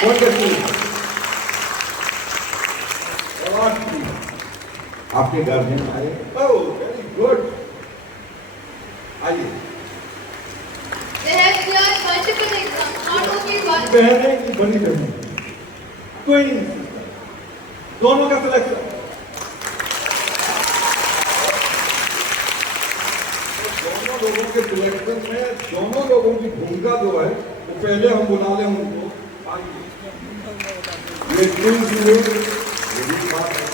कौन कहती है? आपके गार्जियन आए? ओह वेरी गुड, आइए। बहने की बड़ी बहन, कोई नहीं, दोनों का सिलेक्शन। दोनों लोगों के सिलेक्शन में दोनों लोगों की भूमिका जो है वो पहले हम बुला लें उनको। ये ट्विंस हुए, ये भी बात है।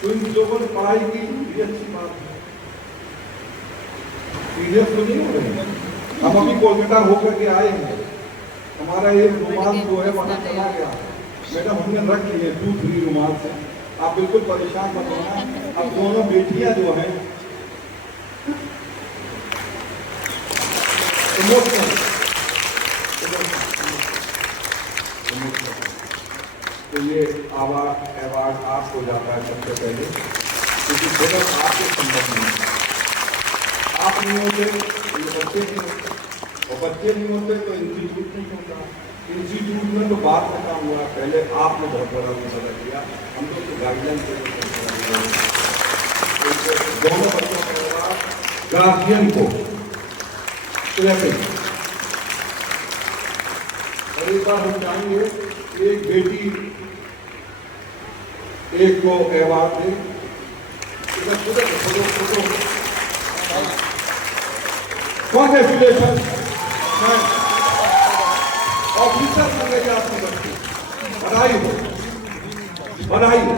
ट्विंस लोगों ने पढ़ाई की, ये अच्छी बात है। सीरियस तो नहीं हो रहे। हम अभी कोलकाता होकर के आए हैं, हमारा ये रुमाल जो है वहाँ चला गया। मैडम हमने रख लिए 2-3 रुमाल से, आप बिल्कुल परेशान मत होना। अब दोनों बेटियां जो हैं तो ये अवार्ड आपको जाता है सबसे पहले, क्योंकि जगत आपके संबंध में आप नहीं होते, ये बच्चे नहीं होते, और बच्चे नहीं होते तो इंस्टीट्यूट नहीं होता। इंस्टीट्यूट में तो बात में काम हुआ, पहले आपने बहुत बड़ा मसला किया, हम लोग तो गाइडलाइन दोनों बच्चों को गार्जियन को और एक बार हम चाहेंगे एक बेटी एक को अवार्ड दे। कॉन्ग्रेचुलेशन, ऑफिसर बनेगी आपकी बच्ची, बधाई हो, बधाई हो।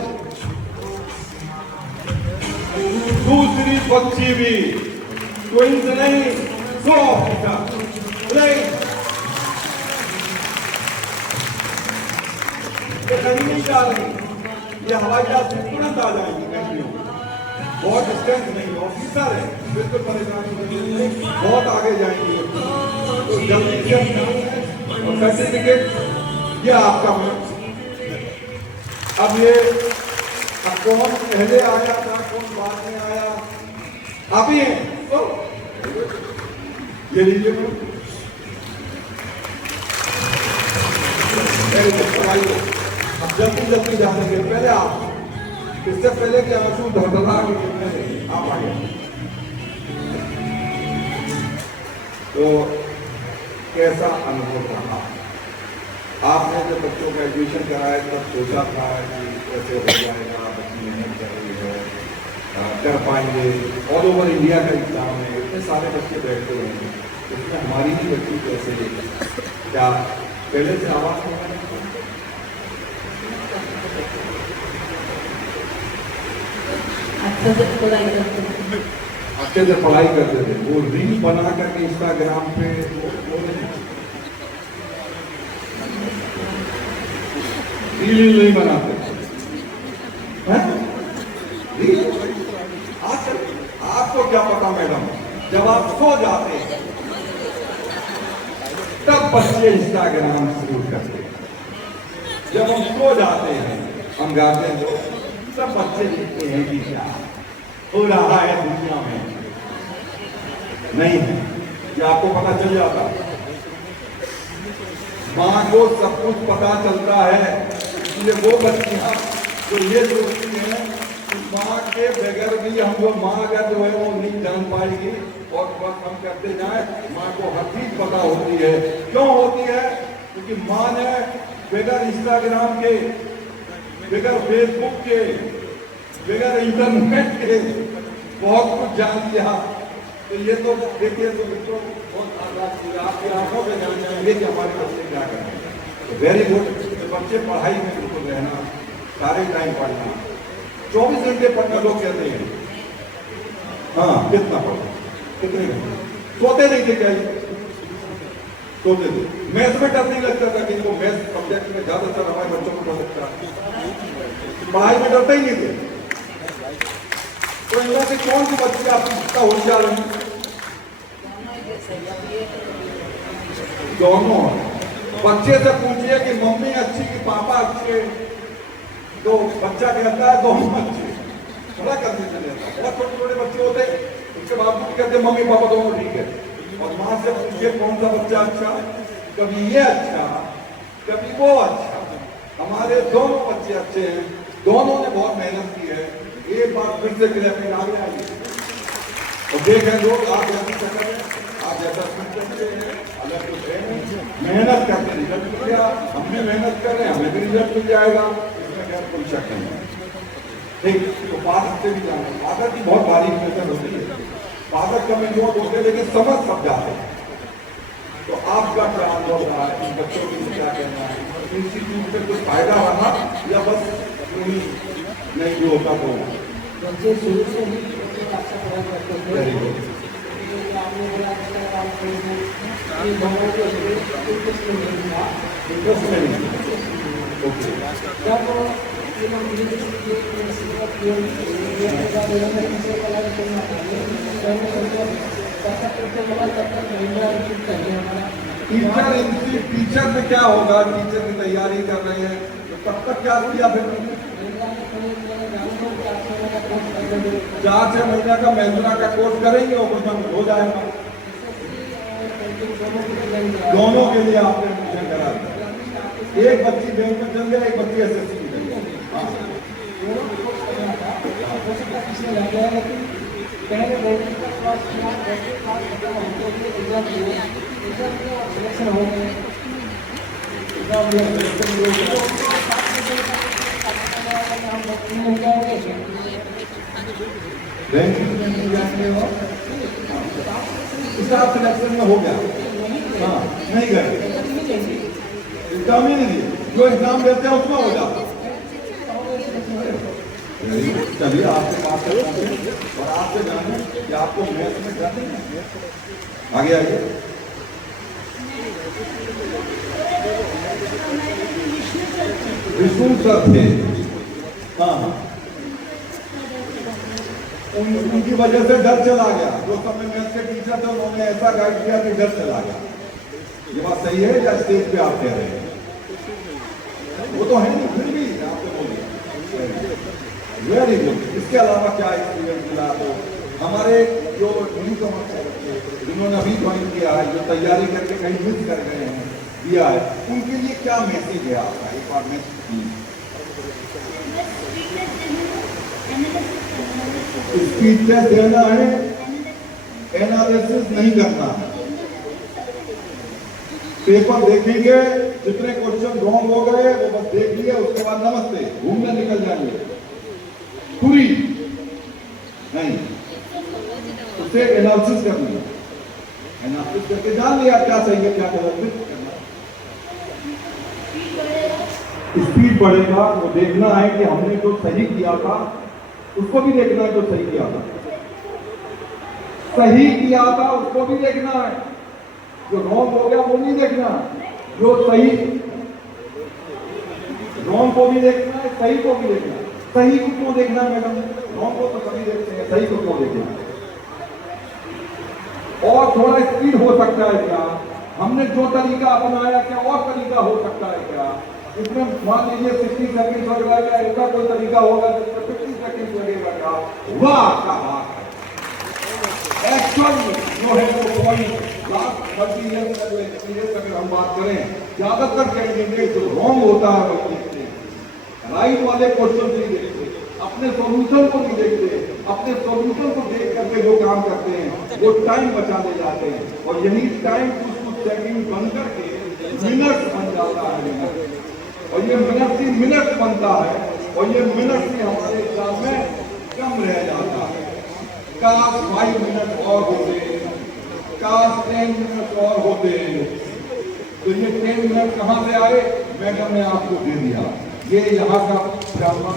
दूसरी बच्ची भी ट्विंस नहीं, 2 ऑफिसर नहीं जा रही, ये हवाई जहाज से तुरंत आ जाएंगी कंट्रियों, बहुत डिस्टेंस नहीं, ऑफिसर है, बिल्कुल परेशानी नहीं, बहुत आगे जाएंगे। तो जल्दी से और सर्टिफिकेट ये आपका है। अब ये कौन पहले आया था, कौन बाद में आया, आप ही हैं। तो ये लीजिए, अब जल्दी जानेंगे। पहले आप, इससे पहले कि आंसू धड़धड़ा के गिरने आप आगे। तो कैसा अनुभव रहा? आपने जब बच्चों का एडमिशन कराया तब सोचा था कि कैसे हो जाएगा, बच्ची मेहनत कर रही है, कर पाएंगे, ऑल ओवर इंडिया का एग्जाम है, इतने सारे बच्चे बैठते होंगे, इसमें हमारी ही बच्ची कैसे, क्या पहले से आवाज होगा? अच्छे से पढ़ाई करते थे, वो रील बना करके इंस्टाग्राम पे रील नहीं बनाते हैं? आपको क्या पता मैडम, जब आप सो जाते हैं तब बच्चे इंस्टाग्राम शुरू करते हैं। जब हम सो जाते हैं, हम गाते हैं, सब बच्चे लिखते हैं कि क्या हो रहा है दुनिया में, नहीं है, ये आपको पता चल जाता। माँ को सब कुछ पता चलता है, इसलिए वो बच्चियां जो ये सोचती हैं कि माँ के बगैर भी हम लोग, माँ अगर जो है वो नहीं जान पाएगी, और बस हम करते जाए, माँ को हर चीज पता होती है। क्यों होती है? क्योंकि माँ ने बगैर इंस्टाग्राम के, बगैर फेसबुक के, बगैर इंटरनेट के बहुत कुछ जान लिया। तो ये तो देखिए, तो बच्चों बहुत आजाद, आपकी आंखों में जान जाएंगे कि हमारे बच्चे क्या कर रहे हैं। तो वेरी गुड, तो बच्चे पढ़ाई में बिल्कुल रहना, सारे टाइम पढ़ना, 24 घंटे पढ़ना। लोग कहते हैं हाँ कितना पढ़ो, कितने घंटे सोते नहीं थे, क्या सोते थे? मैथ में डर नहीं लगता था कि इनको मैथ सब्जेक्ट में ज्यादातर हमारे बच्चों को पढ़ सकता, पढ़ाई में डरते ही नहीं थे। तो इनमें से कौन सी बच्ची आपकी जितना होशियार है? दोनों। बच्चे से पूछिए कि मम्मी अच्छी कि पापा अच्छे, तो बच्चा कहता है दोनों अच्छे। थोड़ा कंफ्यूजन रहता है, बहुत छोटे छोटे बच्चे होते हैं, उसके बावजूद कहते हैं मम्मी पापा दोनों ठीक है। और माँ से पूछिए कौन सा बच्चा अच्छा, कभी ये अच्छा, कभी वो अच्छा। हमारे दोनों बच्चे अच्छे हैं, दोनों ने बहुत मेहनत की है। एक बार फिर से ग्रेफिंग आ गया और देखें लोग आप जैसी शक्ल है, आप जैसा करते हैं, अलग तो है नहीं। मेहनत करके रिजल्ट मिल गया, हम भी मेहनत कर रहे हैं, हमें भी रिजल्ट मिल जाएगा, इसमें क्या कोई शक नहीं है। ठीक, तो पाठक से भी जाना, पाठक की बहुत बारीक मेहनत होती है, पाठक का मेहनत होते हैं लेकिन समझ सब जाते हैं। तो आपका क्या अनुभव रहा है, इन बच्चों के लिए क्या कहना है, इंस्टीट्यूट से कुछ फायदा रहा या बस नहीं जो होता तो बच्चे शुरू से ही अच्छा पढ़ाई करते थे। Very good. आपने बोला इंटरेस्ट नहीं था, इंटरेस्ट नहीं ओके। जब ये लोग धीरे-धीरे टीचर में क्या होगा, टीचर की तैयारी कर रहे हैं तो तब तक क्या किया फिर 4-6 महीने का महिंद्रा का कोर्स करेंगे और कुछ हो जाएगा। दोनों के लिए आपने एडमिशन करा दिया, एक बच्ची बैंक में चल गया, एक बच्ची एसएससी में चल गया। पहले बैंकिंग का क्लास किया, बैंकिंग क्लास खत्म होते हुए एग्जाम दिए, एग्जाम दिया और सिलेक्शन हो गए। एग्जाम दिया सिलेक्शन हो गया, हम डॉक्टर हो जाएंगे, बैंकिंग में नहीं जाएंगे और इसका सिलेक्शन में हो गया। हाँ, नहीं गए, एग्जाम ही नहीं दिए, जो एग्जाम देते हैं उसमें हो जाता। चलिए आपसे बात करते हैं और आपसे जाने कि आपको मैथ में क्या आगे आगे विष्णु सर थे। हाँ, उनकी वजह से डर चला गया। जो समय मैथ के टीचर थे उन्होंने ऐसा गाइड किया कि डर चला गया। ये बात सही है या स्टेज पे आप कह रहे हैं? वो तो है नहीं, फिर भी आपने बोलिए वेरी गुड। इसके अलावा क्या एक्सपीरियंस मिला? तो हमारे जो न्यू कमर्स है, जिन्होंने अभी ज्वाइन किया है, जो तैयारी करके कहीं मिस कर गए हैं, दिया है, उनके लिए क्या मैसेज है आपका? एक बार स्पीड टेस्ट देना है, एनालिसिस नहीं करना है। पेपर देखेंगे, जितने क्वेश्चन रॉन्ग हो गए वो बस देख लिए, उसके बाद नमस्ते, घूमने निकल जाएंगे। पूरी नहीं, उसे एनालिसिस करना है, एनालिसिस करके जान लिया क्या सही है क्या गलत है। स्पीड बढ़ेगा, वो देखना है कि हमने जो सही किया था उसको भी देखना है, जो सही किया था, सही किया था उसको भी देखना है, जो रॉन्ग हो गया वो नहीं देखना, जो सही रॉन्ग को भी देखना है, सही को भी देखना है। सही को क्यों देखना है मैडम? रॉन्ग को तो सभी देखते हैं, सही को क्यों देखना है? और थोड़ा स्पीड हो सकता है क्या? हमने जो तरीका अपनाया क्या और तरीका हो सकता है क्या? इसमें मान लीजिए 60 सेकंड लग रहा है, क्या ऐसा कोई तरीका होगा जिसमें 50 सेकंड लगेगा क्या? वाह क्या बात है। एक्चुअल जो है वो पॉइंट लास्ट 30 ईयर्स का जो एक्सपीरियंस अगर हम बात करें, ज्यादातर कैंडिडेट जो रॉन्ग होता है वो देखते हैं, राइट वाले क्वेश्चन नहीं देखते, अपने सॉल्यूशन को नहीं देखते, अपने सॉल्यूशन को देख करके जो काम करते हैं वो टाइम बचाने जाते हैं, और यही टाइम कुछ सेकंड बन करके मिनट बन जाता है, और ये मिनट ही मिनट बनता है, और ये मिनट ही हमारे एग्जाम में कम रह जाता है। काश 5 मिनट और होते, काश 10 मिनट और होते, तो ये 10 मिनट कहाँ से आए? मैडम ने आपको दे दिया। ये यहाँ का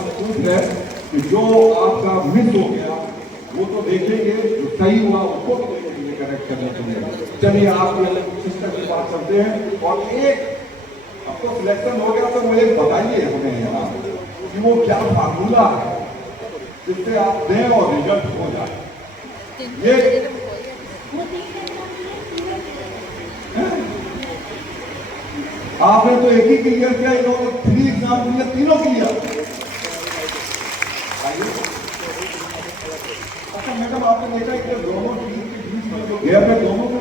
प्रूफ है कि जो आपका मिस हो गया वो तो देखेंगे, जो सही हुआ उसको भी देखेंगे करेक्ट करने के लिए। चलिए आप सिस्टम की बात करते हैं, और एक आपको सिलेक्शन हो गया तो मुझे बताइए हमें यहाँ कि वो क्या फार्मूला है जिससे आप दें और रिजल्ट हो जाए। ये आपने तो एक ही क्लियर किया, इन्होंने 3 एग्जाम दिए, तीनों क्लियर। अच्छा मैडम आपने देखा कि दोनों टीम के बीच में जो गैप है दोनों को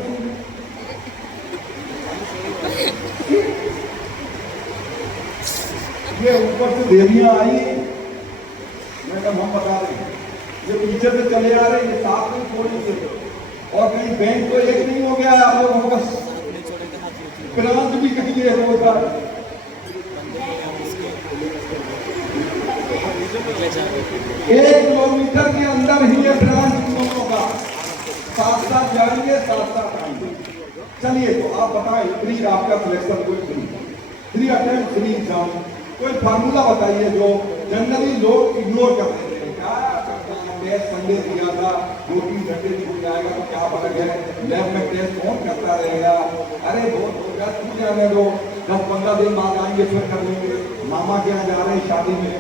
ऊपर से देवियां आई, मैं कहा हम बता रहे हैं, ये पीछे से चले आ रहे, ये साथ में थोड़ी से, और कहीं बैंक तो एक नहीं हो गया है आप लोगों का, प्रांत भी कहीं एक होता है। 1 किलोमीटर के अंदर ही ये ब्रांच दोनों का, साथ साथ जाएंगे साथ साथ आएंगे। चलिए तो आप बताएं, फ्री आपका सिलेक्शन कोई फ्री अटेम्प्ट फ्री एग्जाम, कोई फार्मूला बताइए जो जनरली लोग इग्नोर कर देते हैं। क्या टेस्ट संडे दिया था, 2-3 घंटे छूट जाएगा तो क्या फर्क है, लैब में टेस्ट कौन करता रहेगा, अरे बहुत छूट जाने दो, 10-15 दिन बाद आएंगे फिर कर लेंगे, मामा के यहाँ जा रहे हैं शादी में।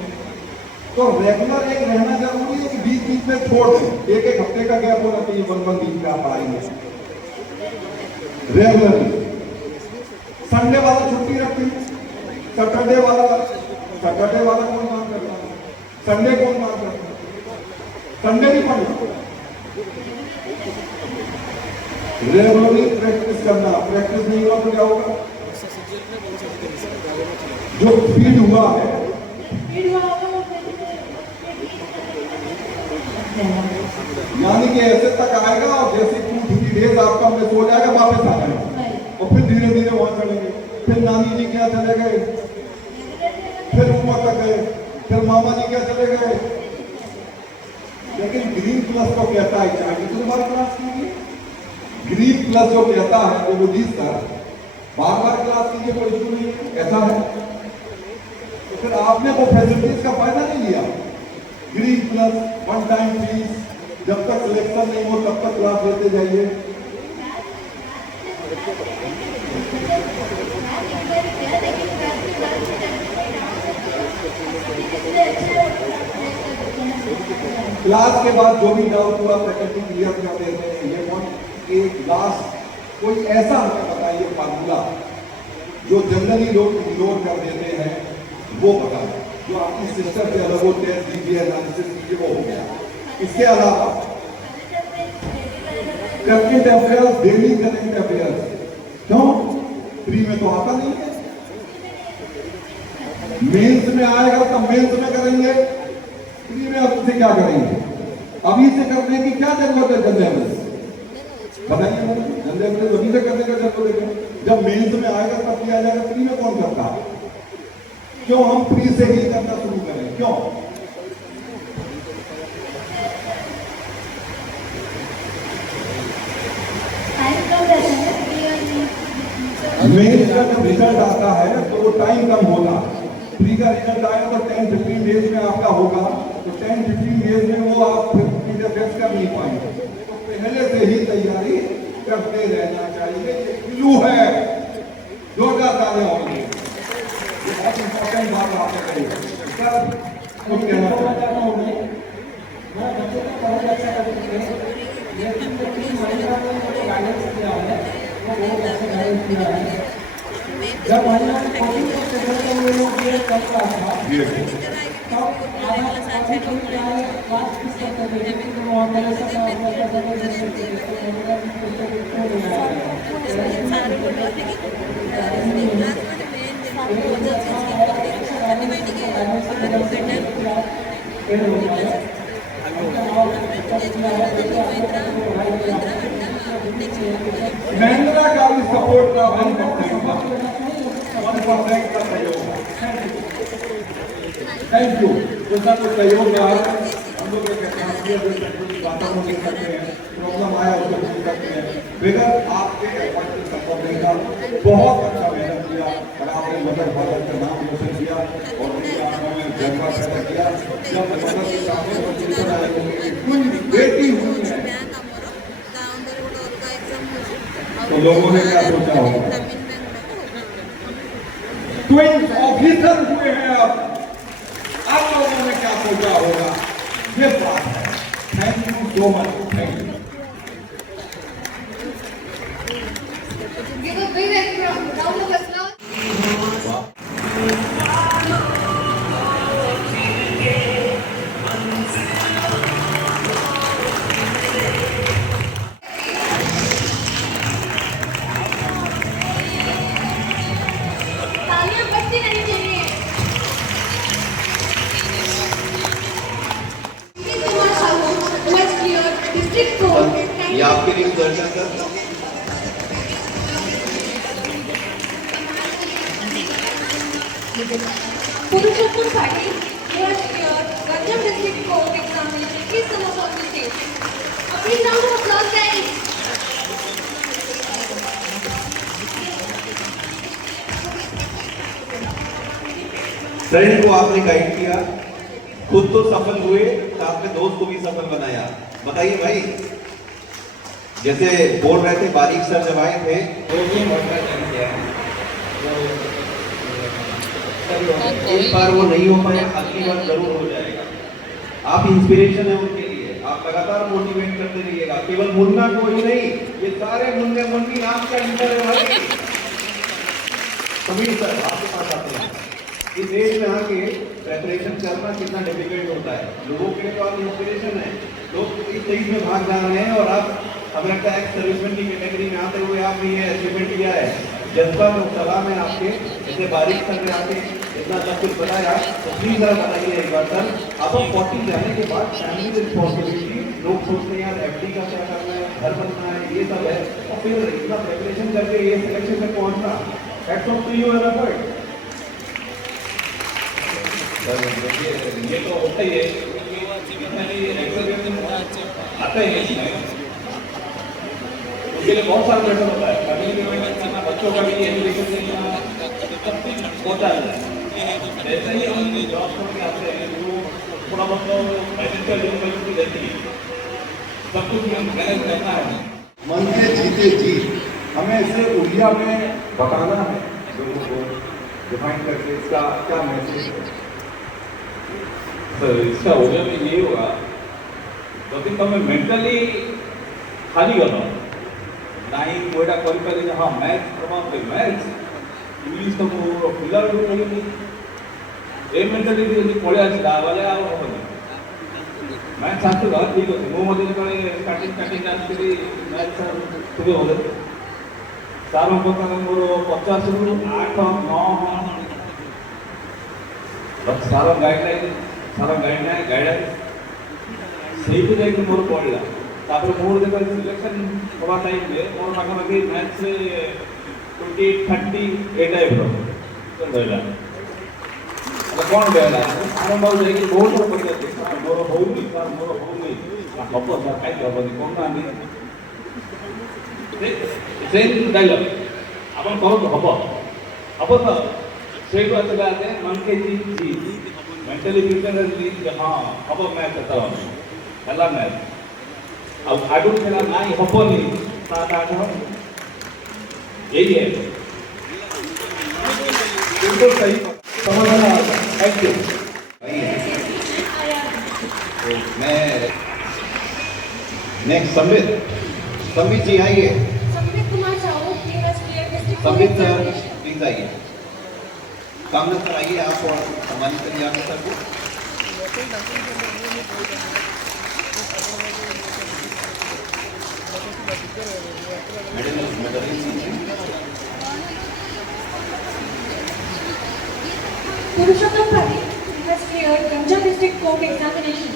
तो रेगुलर एक रहना जरूरी है कि बीच में छोड़ दें, एक हफ्ते का गैप होना चाहिए, 1 वीक का आप आएंगे रेगुलरली। संडे वाला छुट्टी रखती, सैटरडे वाला कौन काम करता है, संडे कौन काम करता है, संडे नहीं पढ़ना, रेगुलरली प्रैक्टिस करना। प्रैक्टिस नहीं हुआ तो क्या होगा, जो फीड हुआ है यानी कि ऐसे तक आएगा और जैसे 2-3 डेज आपका मिस हो जाएगा वापस आ जाएगा, और फिर धीरे धीरे वहां चलेंगे, फिर नानी जी क्या चले गए, फिर ऊपर तक गए, फिर मामा जी क्या चले गए। लेकिन ग्रीन प्लस तो कहता है, चाहिए तो बार क्लास कीजिए, ग्रीन प्लस जो कहता है वो बुद्धि सर बार क्लास कीजिए, कोई इशू नहीं है, ऐसा है। तो फिर आपने वो फैसिलिटीज का फायदा नहीं लिया। ग्रीन प्लस 1 टाइम फीस, जब तक सिलेक्शन नहीं हो तब तक क्लास लेते जाइए। क्लास के बाद जो भी डाउट हुआ फैकल्टी क्लियर कर देते हैं। ये पॉइंट एक लास्ट कोई ऐसा हमें बताइए फार्मूला जो जनरली लोग इग्नोर कर देते हैं, वो बताएं, जो आपकी सिस्टर से अलग हो, टेस्ट दीजिए, एनालिसिस कीजिए, वो हो गया। इसके अलावा current affairs, daily current affairs, क्यों फ्री में तो आता नहीं है, मेंस में आएगा तब मेंस में करेंगे, फ्री में अब से क्या करेंगे, अभी से करने की क्या जरूरत है जनरल बताइए, जनरल अभी से करने का जरूरत है, जब मेंस में आएगा तब किया जाएगा, फ्री में कौन करता है, क्यों हम फ्री से ही करना शुरू करें, क्यों? मेंस का जब रिजल्ट आता है तो वो टाइम कम होता है, फ्री का रिजल्ट आएगा तो 10-15 डेज में आपका होगा, तो 10-15 डेज में वो आप फिर फेस कर नहीं पाएंगे, तो पहले से ही तैयारी करते रहना चाहिए। ये क्लू है, जोरदार तालियां होंगी, बहुत इंपॉर्टेंट बात आपने कही सर, कुछ कहना चाहिए। बच्चे को बहुत अच्छा करते हैं, लेकिन जो 3 महीना में गाइडेंस किया है वो बहुत अच्छा गाइडेंस किया है। जब महिला कोचिंग को सेटल कर वो लोग ये कल क्लास था, तो आधा अभी तो क्या है क्लास किस करते थे, लेकिन तो वहाँ पर ऐसा क्या होता है महिंद्रा का भी सपोर्ट का 1% का सहयोग, थैंक यू। कुछ ना कुछ सहयोग में आया, हम लोग वातावरण दे सकते हैं, प्रॉब्लम आया उसको दूर करते हैं, बगैर आपके एफर्ट से संभव नहीं था। बहुत अच्छा मेहनत किया और आपने मदर भारत का नाम रोशन किया और जज्बा पैदा किया। जब मदर के सामने कोई बेटी हुई है तो लोगों ने क्या सोचा होगा, ट्विंस ऑफिसर हुए हैं अब लोगों ने क्या सोचा होगा, ये बात है। Thank you so much, thank you. Give a big round of applause. तालियां बजती रहनी चाहिए। Please Darshan sir. Purushottam Patil, who has cleared Ganjam District Court examination, please come up on the stage. A big round of applause, guys. Friend को आपने guide किया, खुद तो सफल हुए, साथ में दोस्त को भी सफल बनाया। बताइए भाई, जैसे बोल रहे थे बारीक सर जब आए थे तो ये एक बार वो नहीं हो पाया, अगली बार जरूर हो जाएगा। आप इंस्पिरेशन है उनके लिए, आप लगातार मोटिवेट करते रहिएगा। केवल मुन्ना कोई नहीं, ये सारे मुन्ने मुन्नी आपका लीडर है भाई। समीर सर आपके पास आते हैं। इस एज में आके प्रेपरेशन करना कितना डिफिकल्ट होता है, लोगों के लिए तो आप इंस्पिरेशन है। लोग इस चीज में भाग जा रहे हैं और आप हमें लगता है सर्विसमैन की कैटेगरी में आते हुए आप भी ये अचीवमेंट किया है। जज्बा और सलाम है आपके, इतने बारीक सर में आके इतना सब कुछ बताया। तो प्लीज सर बताइए एक बार सर, अब हम 40 जाने के बाद फैमिली रिस्पॉन्सिबिलिटी, लोग सोचते हैं यार एफडी का क्या करना है, घर बनना है, ये सब है, और फिर इतना प्रिपरेशन करके ये सिलेक्शन में पहुंचना, hats off to you and effort. ये तो होता ही है, आता ही है, उसके लिए बहुत सारा प्रेशर होता है। फैमिली में मेहनत करना, बच्चों का भी एजुकेशन देना, सब कुछ होता है। जैसे ही हम जॉब करके आते हैं तो थोड़ा बहुत फाइनेंशियल डिफिकल्टी रहती है, सब कुछ मैनेज करना है। मन के जीते जी हमें इसे उड़िया में बताना है, लोगों को डिफाइन करके इसका क्या मैसेज है। सर इसका उड़िया में ये होगा, जब તમે મેન્ટલી ખાલી ગયો નાઈ કોઈડા કરી કરી હા મેથ્સ પ્રમાણે મેથ્સ ઇંગ્લિશ તો ପିଲାବେଳୁ ପଢ଼ିନି ଏ ମେଣ୍ଟାଲିଟି ଯଦି ପଳେଇ ଆସିଲା ତାହେଲେ ଆଉ ହବନି। ମ୍ୟାଥ୍ ଆସିଲା ଠିକ୍ ଅଛି, ମୁଁ ମଧ୍ୟ ଯେତେବେଳେ ଷ୍ଟାର୍ଟିଂ ଆସିଥିଲି ମ୍ୟାଥ୍ ସାର୍ ଥିବେ ବୋଧେ ସାର୍ଙ୍କ କଥା ମୋର 50ରୁ 8 9 ସାର୍ ଗାଇଡଲାଇନ୍ ସେଇଠି ଯାଇକି ମୋର ପଡ଼ିଲା। ତାପରେ ମୋର ଯେତେବେଳେ ସିଲେକ୍ସନ୍ ହେବା ଟାଇମ୍ରେ ମୋର ପାଖାପାଖି ମ୍ୟାଥ୍ସରେ 20-30 ଏ ଟାଇପ୍ର ରହିଲା। କ'ଣ କହିଲା ଆରମ୍ଭରୁ ଯାଇକି ବହୁତ ଥର ପଚାରିଛି, ସାର୍ ମୋର ହେଉନି, ସାର୍ ମୋର ହେଉନି, ହେବ ସାର୍ କାହିଁକି ହେବନି କହୁନାହାନ୍ତି, ସେଇ ଡାଇଲଗ୍ ଆପଣ କହନ୍ତୁ ହେବ ହେବ ତ। ସେଇଠୁ ଆସିଲା ମନକେ ଜି मेंटली प्रिपेयर कि हाँ हम मैथ है मैथ अब आगू खेला ना हेनी 7-8 यही है बिल्कुल सही समाधान। Thank you. मैं नेक्स्ट संबित जी आइए। संबित कुमार साहू, संबित सर प्लीज आइए। कामना सर आइए, आप और सम्मानित करिए आप सर को। Purushottam Patil has cleared Ganjam District Court examination.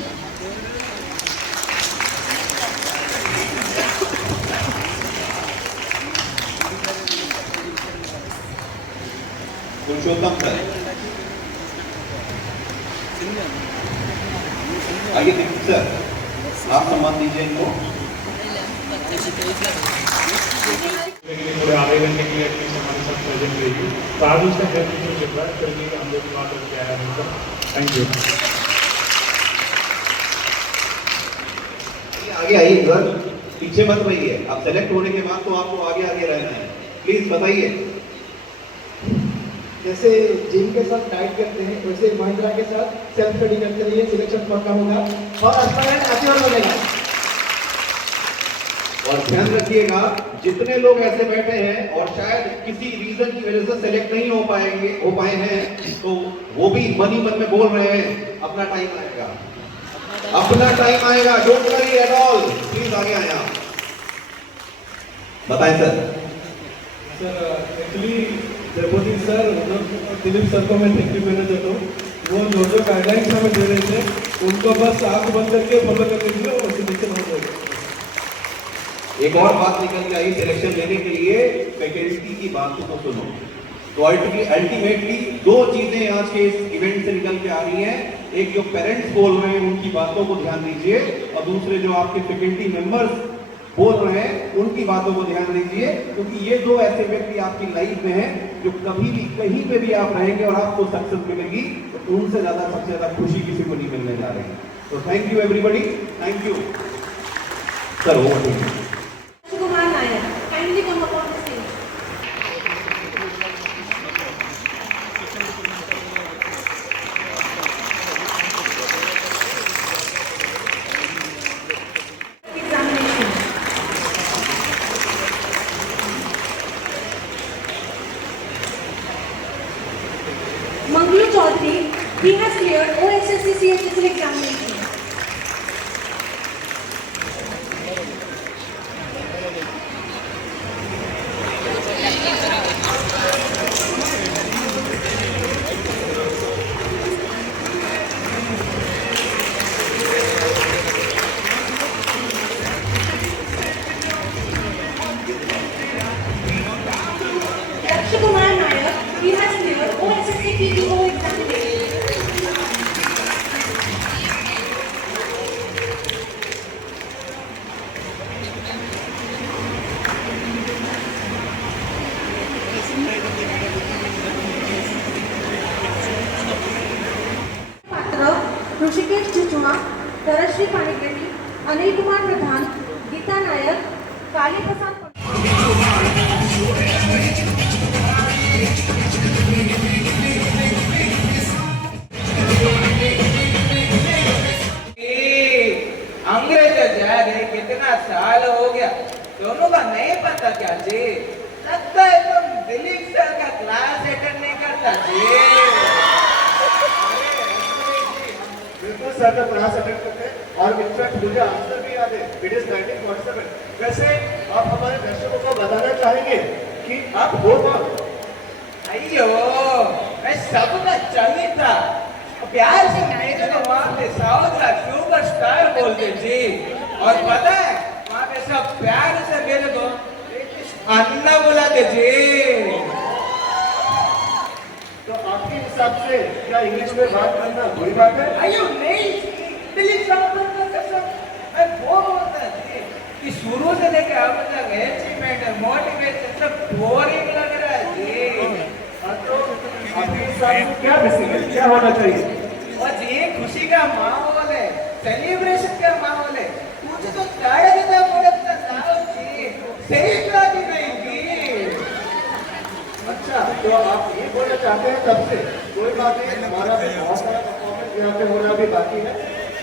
Purushottam sir आइए। दीपक सर आप सम्मान दीजिए इनको। पूरे आधे घंटे के लिए एटलीस्ट हमारे साथ प्रेजेंट रहेगी, तो आज उसका हेल्प जो चल रहा है करके हम लोग बात करके आया है। Thank you. आगे आइए सर, पीछे मत रहिए। आप सेलेक्ट होने के बाद तो आपको आगे रहना है। प्लीज बताइए। जैसे जिम के साथ डाइट करते हैं, वैसे महिंद्रा के साथ सेल्फ स्टडी करते रहिए, सिलेक्शन पक्का होगा और एस्पायरेंट आगे बनेगा। और ध्यान रखिएगा, जितने लोग ऐसे बैठे हैं और शायद किसी रीजन की वजह से सेलेक्ट नहीं हो पाए हैं, तो वो भी मन ही मन में बोल रहे हैं अपना टाइम आएगा, अपना टाइम आएगा, don't worry at all. Please आगे आए आप, बताएं सर। सर एक्चुअली जयपुरी सर दिलीप सर को मैं थैंक यू कहना चाहता हूँ। वो जो गाइडलाइंस हमें दे रहे थे उनको बस आँख बंद करके फॉलो करके दिए और सिलेक्शन हो गया। एक और बात निकल के आई सिलेक्शन लेने के लिए, फैकल्टी की बातों को सुनो। तो अल्टीमेटली दो चीजें आज के इस इवेंट से निकल के आ रही हैं। एक जो पेरेंट्स बोल रहे हैं उनकी बातों को ध्यान दीजिए, और दूसरे जो आपके फैकल्टी मेंबर्स बोल रहे हैं उनकी बातों को ध्यान दीजिए, क्योंकि ये दो ऐसे व्यक्ति आपकी लाइफ में हैं जो कभी भी कहीं पे भी आप रहेंगे और आपको सक्सेस मिलेगी, तो उनसे ज्यादा सबसे ज्यादा खुशी किसी को नहीं मिलने जा रही। तो thank you everybody, thank you sir. Over to you. Kumar Nair, kindly come up on the stage. Examination. Manglu Chaudhary, he has cleared OSSC CHSL examination. Kumar Nair, he has cleared OSSC PEO examination. Patra, Rushikesh Chuchuma, Tarashri Panigrhi, Anil Kumar Pradhan, Geeta Nayak, Kali Prasad. अंग्रेज जा रहे, कितना साल हो गया, दोनों का नहीं पता क्या जी? लगता है तुम दिलीप सर का क्लास अटेंड नहीं करता जी। बिल्कुल सर का क्लास अटेंड करते हैं, और इनफैक्ट मुझे आंसर भी याद है, इट इज 1947। वैसे आप हमारे दर्शकों को बताना चाहेंगे कि आप हो कौन? अयो, मैं सबका चाहिए था, प्यार से मेरे को वहाँ पे साउथ का सुपरस्टार बोलते जी। और पता है वहाँ पे सब प्यार से मेरे को अन्ना बुलाते जी। तो आपके हिसाब से क्या इंग्लिश में बात करना बुरी बात है? अयो नहीं, दिलीप साहब का कसम, मैं वो बोलता जी कि शुरू से लेकर अब तक अचीवमेंट मोटिवेशन सब बोरिंग लग रहा है जी। तो आपके हिसाब से क्या मिसिंग है, क्या होना चाहिए? और जी खुशी का माहौल है, सेलिब्रेशन का माहौल है, मुझे तो तड़कता फड़कता साहब जी, सही बात ही नहीं जी। अच्छा, तो आप ये बोलना चाहते हैं तब से कोई बात नहीं, हमारा भी बहुत सारा परफॉर्मेंस यहाँ पे होना भी बाकी है,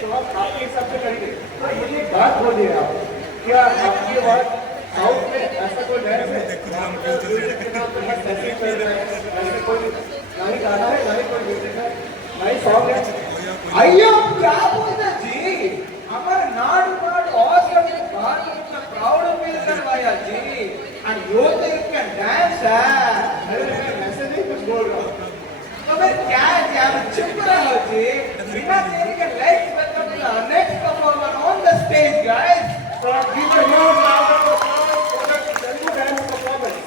तो हम आपके हिसाब से करेंगे। तो मुझे एक बात बोलिए आप, क्या आपकी बात साउथ में ऐसा कोई डांस है ऐसे कोई ना ही गाना है, ना ही कोई म्यूजिक है, ना ही सॉन्ग है? अयो क्या बोलता जी, हमारे नाड नाड ऑसम बाहर का प्राउड फील करवाया जी। And you think can dance है? अरे मैं वैसे नहीं कुछ बोल रहा हूँ। तो फिर क्या है जी, आप चुप रहो जी, बिना देरी के let's welcome to the next performer on the stage guys. So give a round of applause for the Telugu dance performance.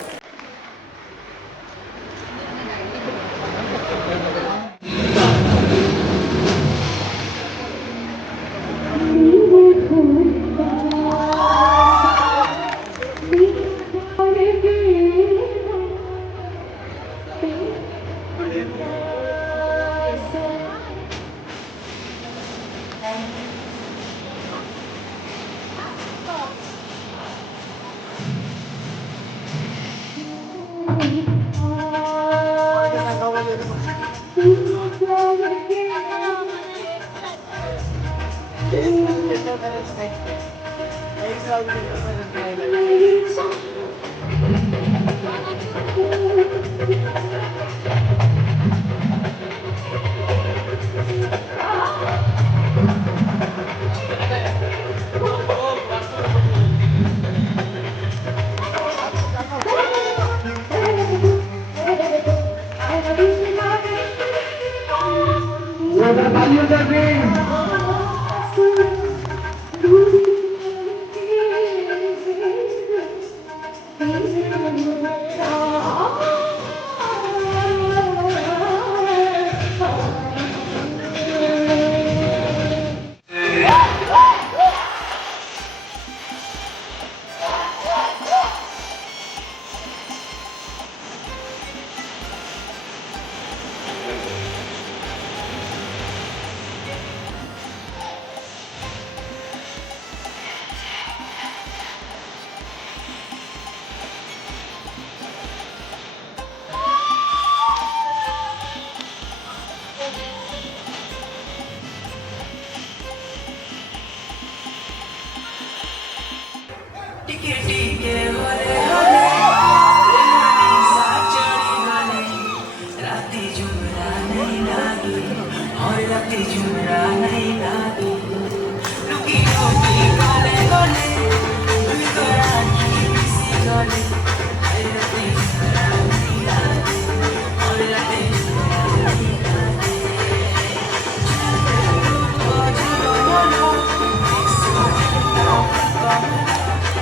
टिके टिके होले होले राती साचड़ी गले राती झुमरा नहीं लागी और राती झुमरा नहीं लागी लुकी लुकी गले गले तुम तो राखी किसी गले राती झुमरा नहीं लागी और राती झुमरा नहीं लागी झुमरो बोलो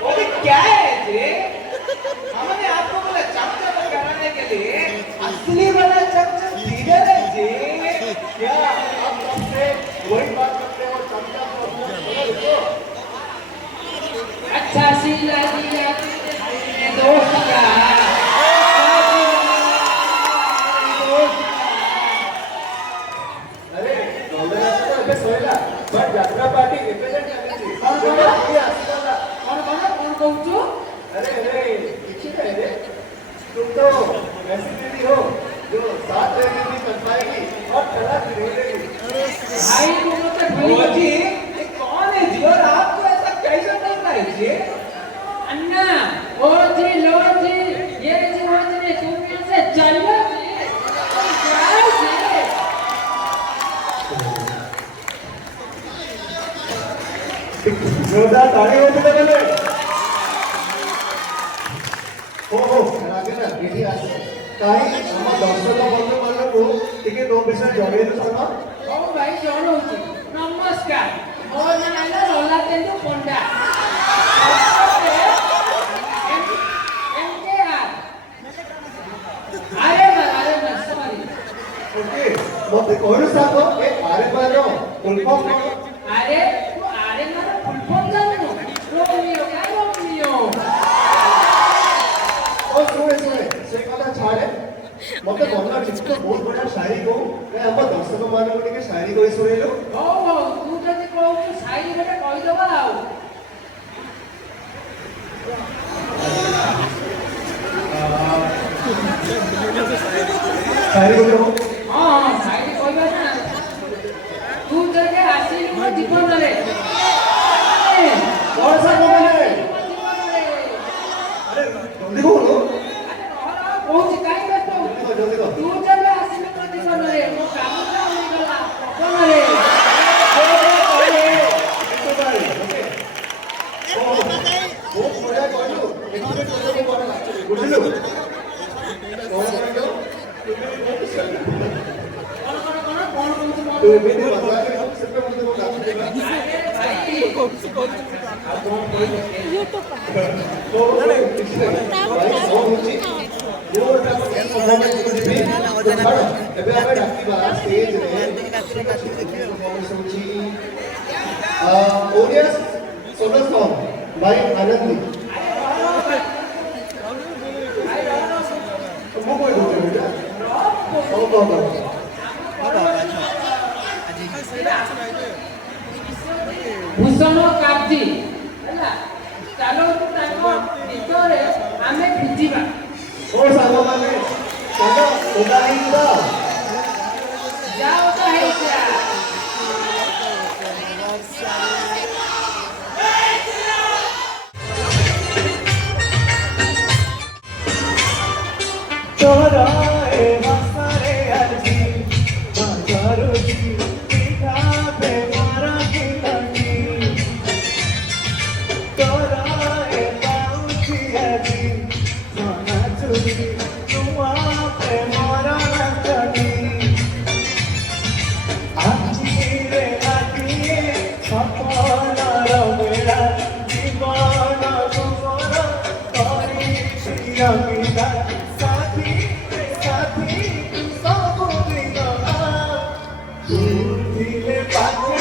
बोले क्या है जी? हमने आपको बोला चमचम कराने के लिए असली वाला चमचम किधर है जी? क्या आप सबसे वही बात करते हो चमचा को अच्छा सिला दिया तुमने दोस्त का अरे नवरात्र अबे सोयला बट यात्रा पार्टी रिप्रेजेंट करनी थी और बोला ये आसपास कौन कहूँ अरे अरे दीक्षित है रे तुम तो ऐसी दीदी हो जो साथ रहने भी कर पाएगी और तलाक भी नहीं लेगी भाई तुम तो वो जी ये कौन है जी और आपको ऐसा कैसे बोल रहा है जी? अन्ना ओ जी लो जी ये जी वो जी तुम यहाँ से चलो जी जाओ जी जोरदार ताली हो चुके बोले हो रागे ना रेडी आसे ताई हम दर्शक बंधु मानकु टिके दो विषय जड़े तो समा ओ भाई जणौची नमस्कार ମୋ ନାଁ ହେଲା ଲଲାଟେନ୍ଦୁ ପଣ୍ଡା ओके मते कोन साको ए आरे पारो उल्फो अरे तू आरे मारा फुल फॉर्म जानू रोमियो का रोमियो ओ सुने से कथा छाड़े मते बंदा चित्त बहुत बड़ा शायरी को मैं हम दर्शक मानक के शायरी को सुनेलो ओ तू जदी कहू शायरी बेटा कहि दबा आउ शायरी को हां शायरी कहबा ना तू जगे आसी मो जीवन रे और सा को मैंने अरे जल्दी बोलो कहू काई करतो जल्दी करो तू जगे आसी मो जीवन रे मो काम ना होई गला कोन रे बहुत मजा करू एक तो को बुझलो तो भी बता के हम सब पे मुझे वो काम देगा तो भाई सो मुझे वो परफॉर्मेंस को भी एबे हमें डाकी बात स्टेज रे परफॉर्मेंस होची ओडियस सोलो सॉन्ग बाय आनंदी କର ଭୂଷଣ କାର୍ଯ୍ୟ ହେଲା ଚାଲନ୍ତୁ ତାଙ୍କ ଭିତରେ ଆମେ ଭିଜିବା ଓ ସାଙ୍ଗମାନେ ଚାଲ ଓଦା ହେଇଯିବା ଯାଅ ତ ହେଇଯା तोरा ए हसरे अर्जी बाजारुजी पिठा पे मारा की लगी तोरा ए पाउची अर्जी सोना चुरी तुआ पे मारा लगी आजी रे आजी सपना रवेला जीवन तुमरा तोरी शिरमिला साथी सब दिन दिले पाछे